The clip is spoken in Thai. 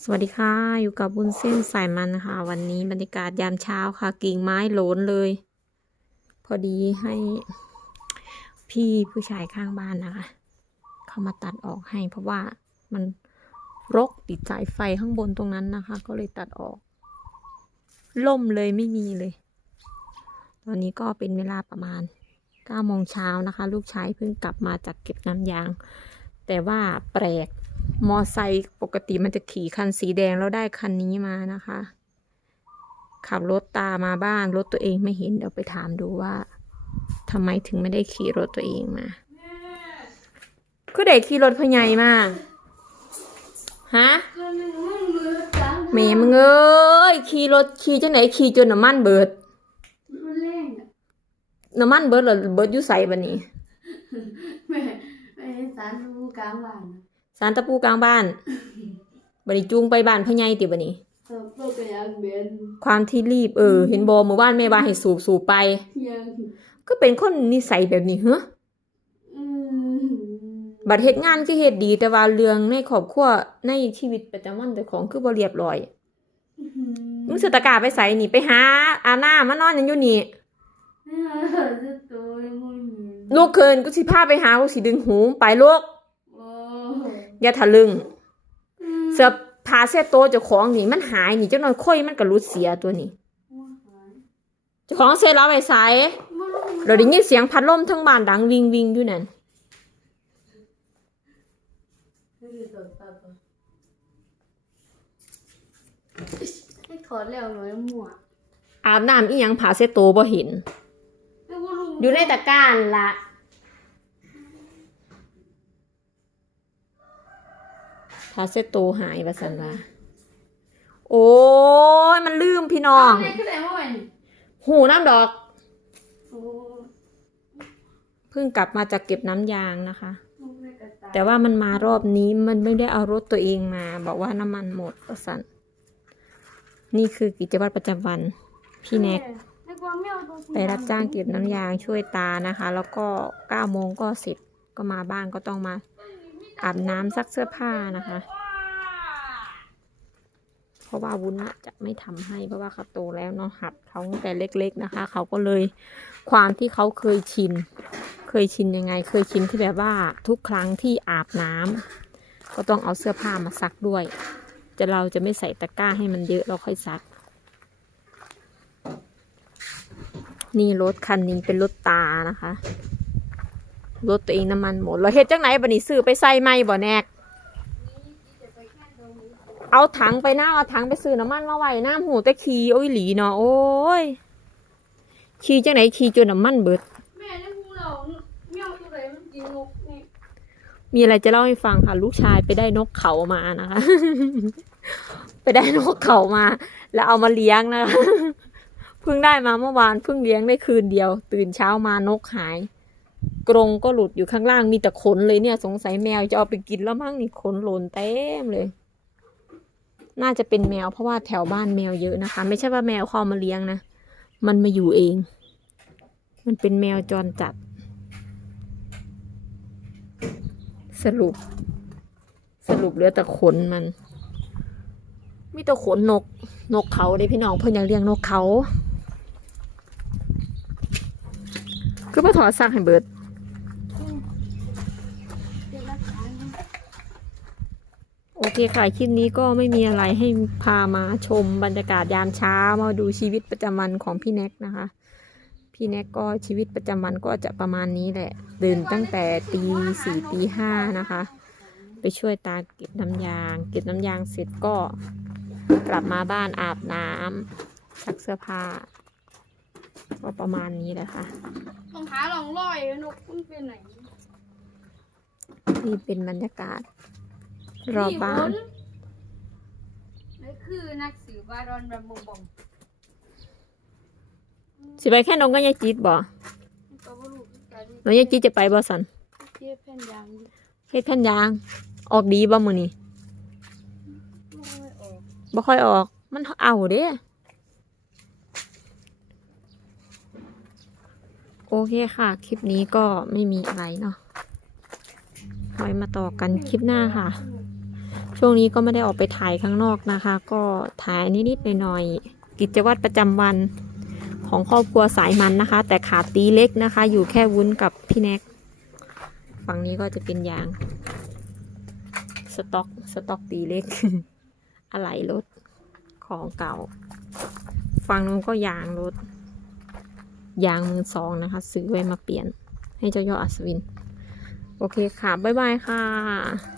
สวัสดีค่ะ อยู่กับบุญเส้นสายมันนะคะวันนี้บรรยากาศยามเช้าค่ะ กิ่งไม้โหลนเลย พอดีให้ พี่ผู้ชายข้างบ้านนะคะ เขามาตัดออกให้ เพราะว่ามันรกติดสายไฟข้างบนตรงนั้นนะคะ ก็เลยตัดออก ล่มเลยไม่มีเลย ตอนนี้ก็เป็นเวลาประมาณ9โมงเช้านะคะ ลูกชายเพิ่งกลับมาจากเก็บน้ำยาง แต่ว่าแปลก มอไซค์ปกติมันจะขี่คันสีแดงแล้วได้คันนี้มานะคะ ขับรถตามมาบ้านรถตัวเองไม่เห็นเดี๋ยวไปถามดูว่าทำไมถึงไม่ได้ขี่รถตัวเองมาก็เด็กขี่รถพอใหญายมาฮะเมมึงเอ้ยขี่รถขี่จังไหนขี่จนน้ำมันเบิดน้ำมันเบิดเหรอเบิดอยู่ใส่บันนี้แม่แม่สารรูกลางบ้านารตะปูกลางบ้านบันนี้จูงไปบ้านพอใหญายติบันนี้เติบโตไปยังเบนความที่รีบเออ เห็นบอหมู่บ้านแม่บ้านให้สูบสูบไป ยังก็เป็นคนนิสัยแบบนี้เฮ้ออืมบัดเฮ็ดงานคือเฮ็ดดีแต่ว่าเรื่องในครอบครัวในชีวิตประจำวันเจ้าของคือบ่เรียบร้อยมึงสิตะกร้าไปใส่นี่ไปหาอาบน้ามานอนหยังอยู่นี่นี่มันจะโตยังไม่เห็นลูกเคินกูสิพาไปหากูสิดึงหูไปลูกโอ้อย่าทะลึ่งอืมเสื้อผ้าเสื้อโตวเจ้าของนี่มันหายนี่จังน้อยค่อยมันก็หลุดเสียตัวนี้เจ้าของเสื้อเราไปใส่บ่รู้เราได้ยินเสียงพัดลมทั้งบ้านดังวิงวิงอยู่นั่นคือตดตาตัวให้ถอดแล้วหน่อยมั่วอาบน้ำอีหยังผ้าเสื้อโตวบ่เห็นแล้วบ่รู้อยู่ในตะกร้ารละ พาเซตโตหายประสันว่าโอ้ยมันลืมพี่น้องอาไหนคือไหนมาไว้นี่หูน้ำดอกเพิ่งกลับมาจากเก็บน้ำยางนะคะ แต่ว่ามันมารอบนี้มันไม่ได้เอารถตัวเองมา บอกว่าน้ำมันหมดประสันนี่คือกิจวัตรประจำวัน พี่แน็กในคไม่เอาตรงสีไปรับจ้างเก็บน้ำยางช่วยตานะคะ แล้วก็เก้าโมงก็เสร็จก็มาบ้านก็ต้องมา อาบน้ำซักเสื้อผ้านะคะ เพราะว่าวุ้นจะไม่ทำให้เพราะว่าเขาโตแล้วเนาะหัดเขาตั้งแต่เล็ก ๆนะคะ เขาก็เลยความที่เขาเคยชิน เคยชินยังไง เคยชินที่แบบว่าทุกครั้งที่อาบน้ำก็ต้องเอาเสื้อผ้ามาซักด้วย จะเราจะไม่ใส่ตะกร้าให้มันเยอะเราค่อยซักนี่รถคันนี้เป็นรถตานะคะ รถตัวเองน้ำมันหมดเราเฮ็ดจังไหนบันนี้ซื้อไปใส่ไหมบ่แนก เอาถังไปหน้าเอาถังไปซื้อน้ำมันมาไว้น้ำหูแต่ขี่โอ้ยหลีเนาะโอ้ยขี่จังไหนขี่จนน้ำมันเบิดแม่ในหูเราเมียวตัวไหนมันกินนกนี่มีอะไรจะเล่าให้ฟังค่ะ ลูกชายไปได้นกเขามานะคะ ไปได้นกเขามา แล้วเอามาเลี้ยงนะคะเพิ่งได้มาเมื่อวานเพิ่งเลี้ยงได้คืนเดียว ตื่นเช้ามานกหาย กรงก็หลุดอยู่ข้างล่างมีแต่ขนเลยเนี่ย สงสัยแมวจะเอาไปกินแล้วมั้งนี่ขนหล่นเต็มเลย น่าจะเป็นแมวเพราะว่าแถวบ้านแมวเยอะนะคะ ไม่ใช่ว่าแมวเข้ามาเลี้ยงนะ มันมาอยู่เอง มันเป็นแมวจรจัด สรุป สรุปเหลือแต่ขนมัน มีแต่ขนนก นกเขาเด้พี่น้องเพิ่นยังเลี้ยงนกเขาคือมาถอดซักให้เบิด เคค่ะคลิปนี้ก็ไม่มีอะไรให้พามาชมบรรยากาศยามเช้ามาดูชีวิตประจำวันของพี่แน็กนะคะ พี่แน็กก็ชีวิตประจำวันก็จะประมาณนี้แหละตื่นตั้งแต่ตีสี่ตีห้านะคะ ไปช่วยตาเก็บน้ำยาง เก็บน้ำยางเสร็จก็กลับมาบ้านอาบน้ำซักเสื้อผ้าก็ประมาณนี้แหละค่ะรองเท้าลองลอยนกมันเป็นไหนนี่เป็นบรรยากาศ รอบบ้านนี่คือนักสืบารอนรำบงบงสิไปแค่นงก็ยายจิตบ่ก็บ่รู้คือกันน้องยายจิตจะไปบ่สันเทียบแผ่นยางอยู่เฮ็ดแผ่นยาง ออกดีบ่มื้อนี้มันไม่ออกบ่ค่อยออก มันเอาเด้โอเคค่ะ คลิปนี้ก็ไม่มีอะไรเนาะไว้มาต่อกันคลิปหน้าค่ะโช ช่วงนี้ก็ไม่ได้ออกไปถ่ายข้างนอกนะคะ ก็ถ่ายนิดๆหน่อยๆกิจวัตรประจำวันของครอบครัวสายมันนะคะ แต่ขาดตีเล็กนะคะ อยู่แค่วุ้นกับพี่แน็กฝั่งนี้ก็จะเป็นยาง สต็อกสต็อกตีเล็ก อะไหล่รถของเก่า ฝั่งนู้นก็ยางรถ ยางมือสองนะคะ ซื้อไว้มาเปลี่ยนให้เจ้ายอดอัศวิน โอเคค่ะ บ๊ายบายค่ะ